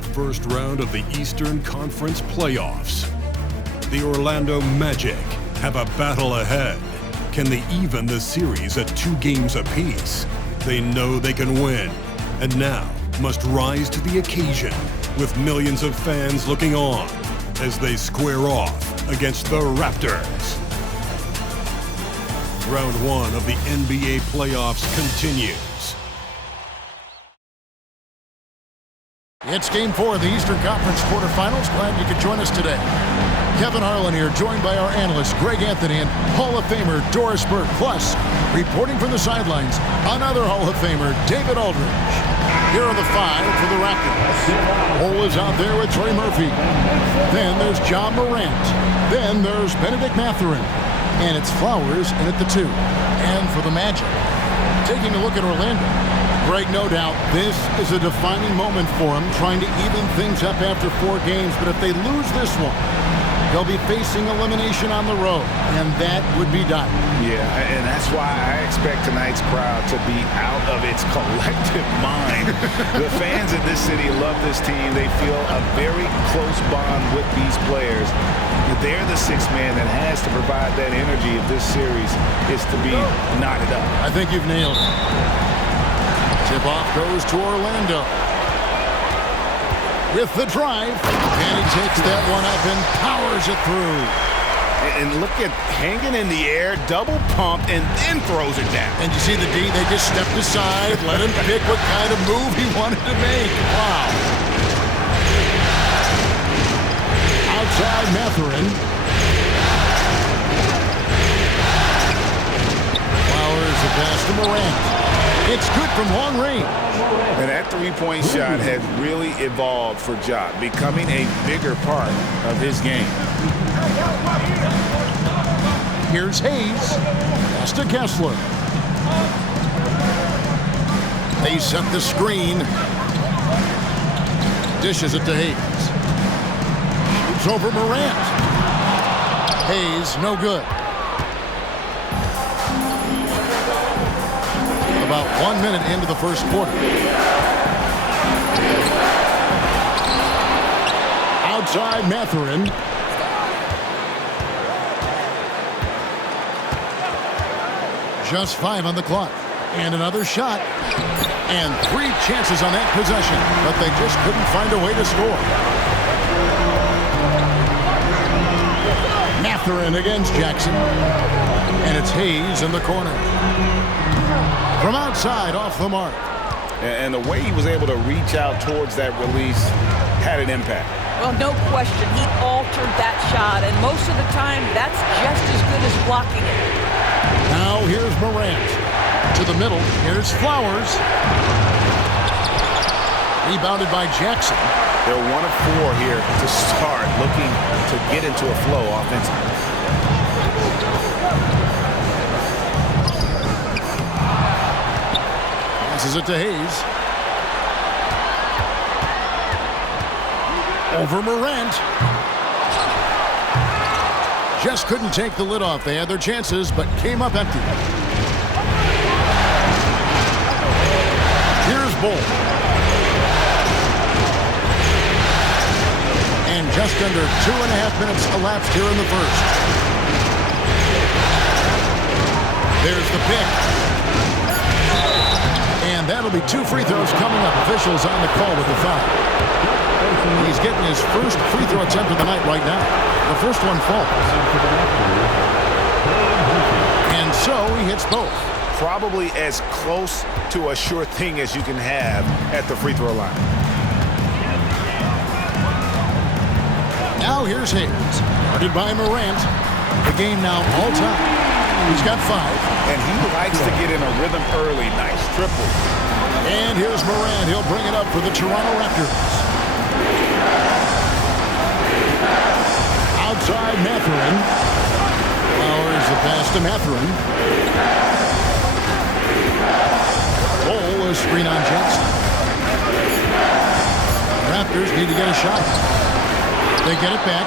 the first round of the Eastern Conference playoffs. The Orlando Magic have a battle ahead. Can they even the series at 2 games apiece? They know they can win, and now must rise to the occasion with millions of fans looking on as they square off against the Raptors. Round 1 of the NBA playoffs continues. It's Game 4 of the Eastern Conference quarterfinals. Glad you could join us today. Kevin Harlan here, joined by our analysts Greg Anthony and Hall of Famer Doris Burke. Plus, reporting from the sidelines, another Hall of Famer, David Aldridge. Here are the 5 for the Raptors. Cole is out there with Trey Murphy. Then there's John Morant. Then there's Benedict Marthurin. And it's Flowers in at the 2. And for the Magic, taking a look at Orlando. Greg, no doubt, this is a defining moment for them, trying to even things up after 4 games. But if they lose this one, they'll be facing elimination on the road, and that would be dire. Yeah, and that's why I expect tonight's crowd to be out of its collective mind. The fans in this city love this team. They feel a very close bond with these players. They're the 6th man that has to provide that energy if this series is to be knotted up. I think you've nailed it. Tip-off goes to Orlando. With the drive, and he takes that one up and powers it through. And look at hanging in the air, double pump, and then throws it down. And you see the D, they just stepped aside, let him pick what kind of move he wanted to make. Wow. Outside Marthurin. Flowers the pass to Morant. It's good from long range. And that 3-point shot has really evolved for Ja, becoming a bigger part of his game. Here's Hayes. Pass to Kessler. They set the screen. Dishes it to Hayes. Shoots over Morant. Hayes, no good. About 1 minute into the first quarter. Outside Marthurin. Just 5 on the clock. And another shot. And 3 chances on that possession. But they just couldn't find a way to score. Marthurin against Jackson. And it's Hayes in the corner. From outside, off the mark. And the way he was able to reach out towards that release had an impact. Well, no question. He altered that shot, and most of the time, that's just as good as blocking it. Now here's Morant. To the middle, here's Flowers. Rebounded by Jackson. They're 1 of 4 here to start, looking to get into a flow offensively. Passes it to Hayes. Over Morant. Just couldn't take the lid off. They had their chances, but came up empty. Here's Bull. And just under 2.5 minutes elapsed here in the first. There's the pick. And that'll be 2 free throws coming up. Officials on the call with the foul. He's getting his first free throw attempt of the night right now. The first one falls. And so he hits both. Probably as close to a sure thing as you can have at the free throw line. Now here's Hayes. Guarded by Morant. The game now all time. He's got 5. And he likes to get in a rhythm early. Nice triple. And here's Morant. He'll bring it up for the Toronto Raptors. Outside Marthurin. Flowers the pass to Marthurin. Cole is screen on Jackson. Raptors need to get a shot. They get it back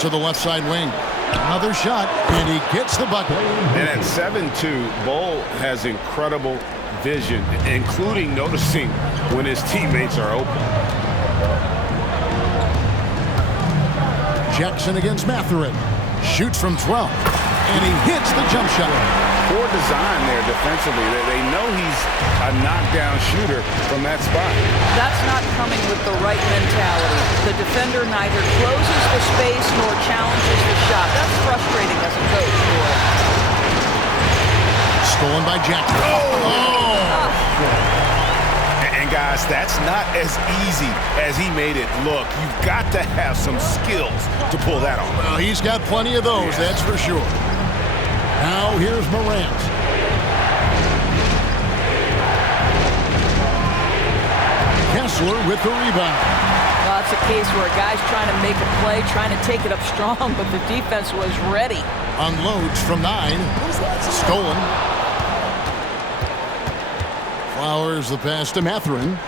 to the left side wing. Another shot, and he gets the bucket. And at 7-2, Bull has incredible vision, including noticing when his teammates are open. Jackson against Marthurin. Shoots from 12. And he hits the jump shot. Poor design there defensively. They know he's a knockdown shooter from that spot. That's not coming with the right mentality. The defender neither closes the space nor challenges the shot. That's frustrating as a coach, boy. Stolen by Jackson. And guys, that's not as easy as he made it look. You've got to have some skills to pull that off. Well, he's got plenty of those, that's for sure. Now here's Morant. Kessler with the rebound. Well, it's a case where a guy's trying to make a play, trying to take it up strong, but the defense was ready. Unloads from 9. Stolen. Flowers the pass to Marthurin.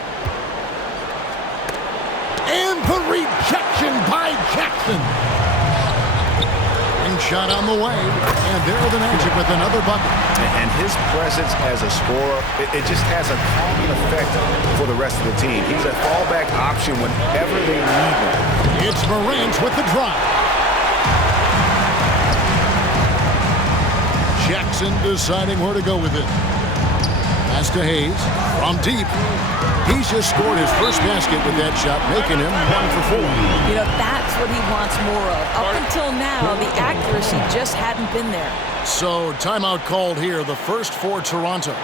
And the rejection by Jackson. And shot on the way. And there the Magic with another bucket. And his presence as a scorer, it just has a calming effect for the rest of the team. He's a fallback option whenever they need him. It's Morant with the drive. Jackson deciding where to go with it. Pass to Hayes from deep. He's just scored his first basket with that shot, making him 1 for 4. You know, that's what he wants more of. Up until now, the accuracy just hadn't been there. So, timeout called here, the first for Toronto.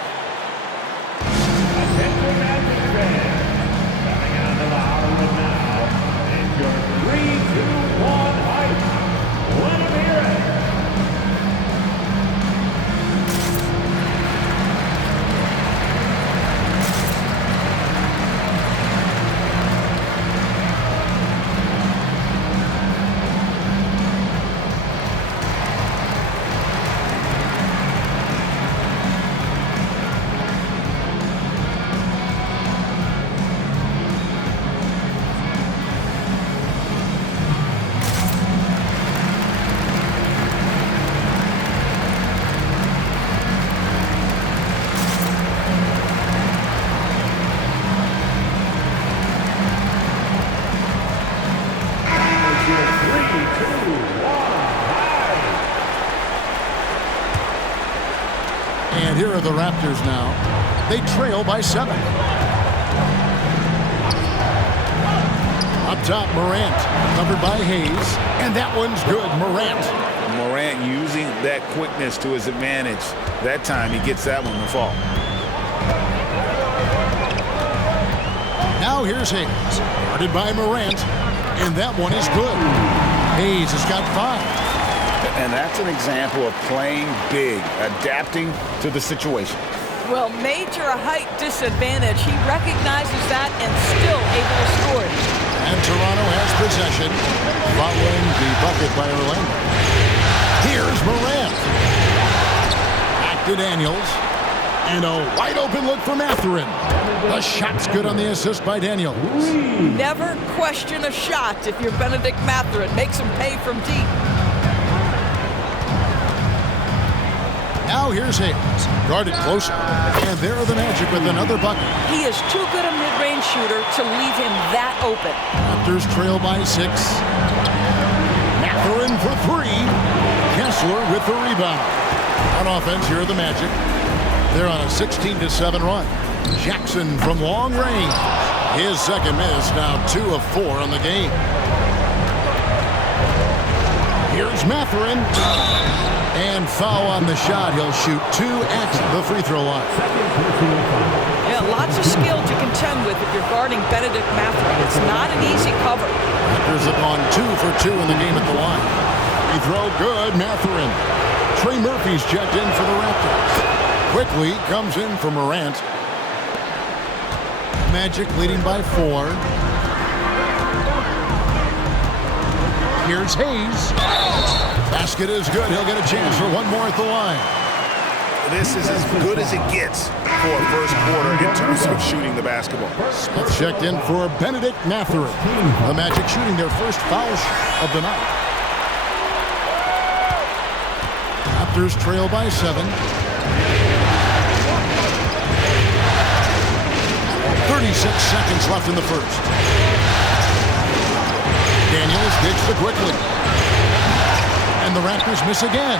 And here are the Raptors now. They trail by 7. Up top, Morant, covered by Hayes. And that one's good, Morant. Morant using that quickness to his advantage. That time he gets that one to fall. Now here's Hayes, guarded by Morant. And that one is good. Hayes has got 5. And that's an example of playing big, adapting to the situation. Well, major height disadvantage. He recognizes that and still able to score it. And Toronto has possession following the bucket by Orlando. Here's Morant. Back to Daniels. And a wide open look for Marthurin. The shot's good on the assist by Daniels. Never question a shot if you're Benedict Marthurin. Makes him pay from deep. Now here's Hayes, guarded closer, and there are the Magic with another bucket. He is too good a mid-range shooter to leave him that open. Raptors trail by 6. Marthurin for 3. Kessler with the rebound. On offense, here are the Magic. They're on a 16-7 run. Jackson from long range. His second miss, now 2 of 4 on the game. Here's Marthurin. And foul on the shot. He'll shoot 2 at the free throw line. Yeah, lots of skill to contend with if you're guarding Benedict Marthurin. It's not an easy cover. Raptors have gone 2 for 2 in the game at the line. Free throw good, Marthurin. Trey Murphy's checked in for the Raptors. Quickly comes in for Morant. Magic leading by 4. Here's Hayes. Basket is good. He'll get a chance for one more at the line. This is as good as it gets for a first quarter in terms of shooting the basketball. Smith checked in for Benedict Marthurin. The Magic shooting their first foul of the night. Raptors trail by 7. 36 seconds left in the first. Daniels gets the quickly. And the Raptors miss again.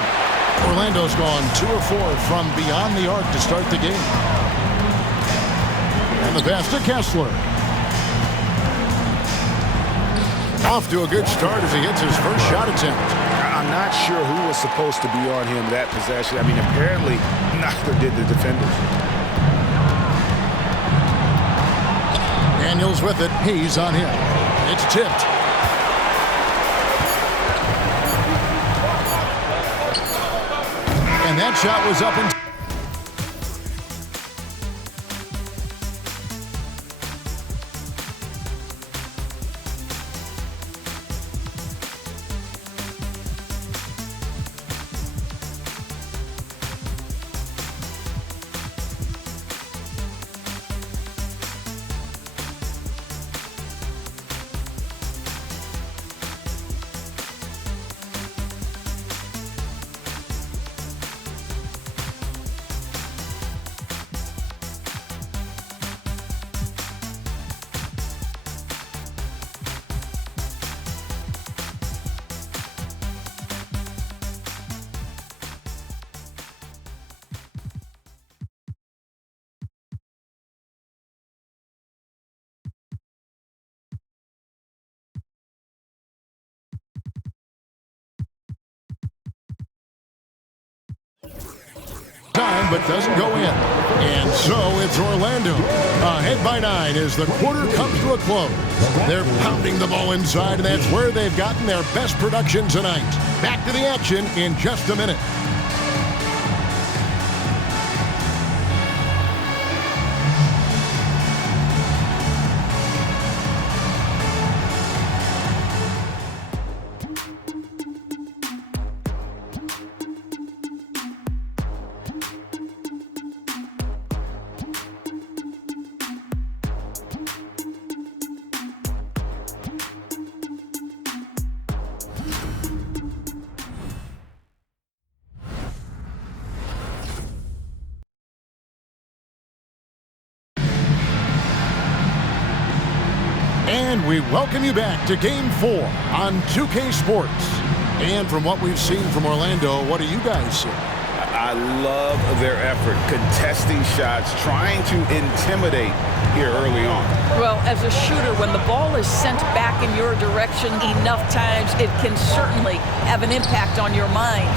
Orlando's gone 2 of 4 from beyond the arc to start the game. And the pass to Kessler. Off to a good start as he hits his first shot attempt. I'm not sure who was supposed to be on him that possession. I mean, apparently neither did the defenders. Daniels with it. He's on him. It's tipped. And that shot was up and time, but doesn't go in. And so it's Orlando. Ahead by 9 as the quarter comes to a close. They're pounding the ball inside, and that's where they've gotten their best production tonight. Back to the action in just a minute. And we welcome you back to Game 4 on 2K Sports. And from what we've seen from Orlando, what do you guys see? I love their effort, contesting shots, trying to intimidate here early on. Well, as a shooter, when the ball is sent back in your direction enough times, it can certainly have an impact on your mind.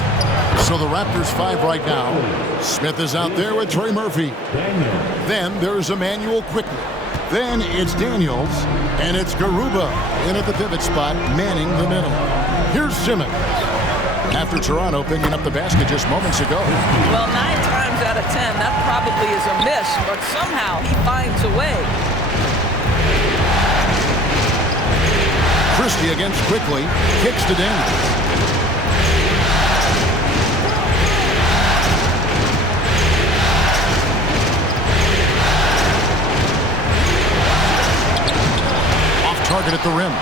So the Raptors 5 right now. Smith is out there with Trey Murphy. Then there's Emmanuel quickly. Then it's Daniels, and it's Garuba in at the pivot spot, manning the middle. Here's Simmons. After Toronto picking up the basket just moments ago. Well, 9 times out of 10, that probably is a miss, but somehow he finds a way. Christie against quickly, kicks to Daniels. Target at the rim.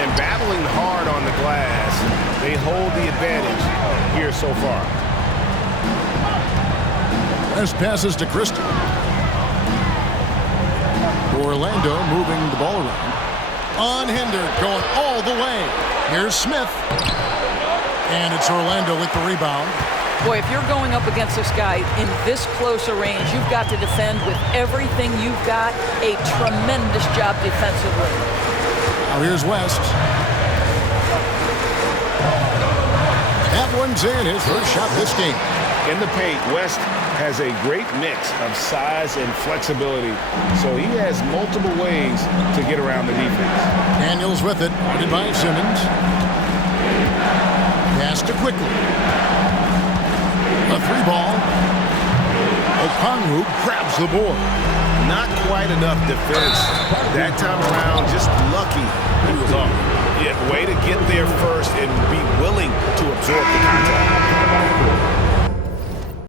And battling hard on the glass, they hold the advantage here so far. As passes to Christie. Orlando moving the ball around. Unhindered, going all the way. Here's Smith. And it's Orlando with the rebound. Boy, if you're going up against this guy in this close a range, you've got to defend with everything you've got. A tremendous job defensively. Now here's West. That one's in, his first shot this game. In the paint, West has a great mix of size and flexibility, so he has multiple ways to get around the defense. Daniels with it, guarded by Simmons. Pass to quickly. A 3-ball. Okongwu grabs the board. Not quite enough defense. That time around, just lucky he was off. Yeah, way to get there first and be willing to absorb the contact.